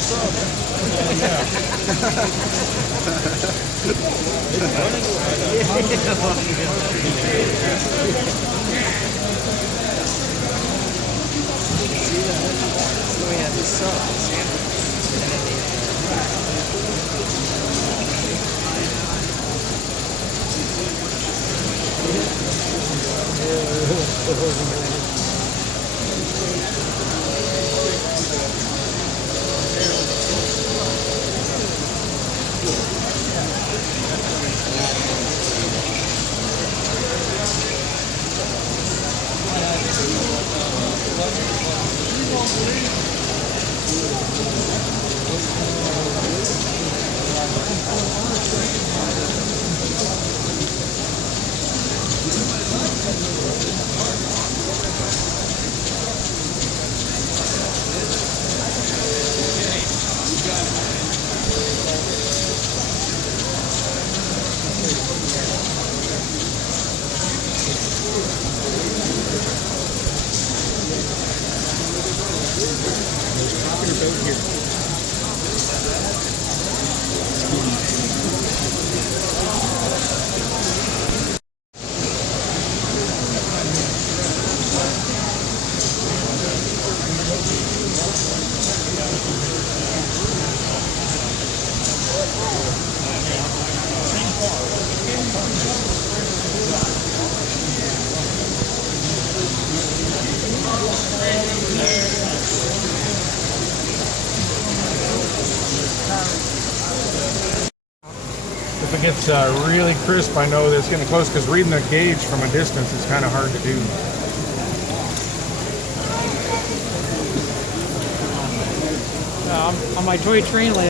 we had the sandwich. If it gets really crisp, I know that it's getting close, because reading the gauge from a distance is kind of hard to do. On my toy train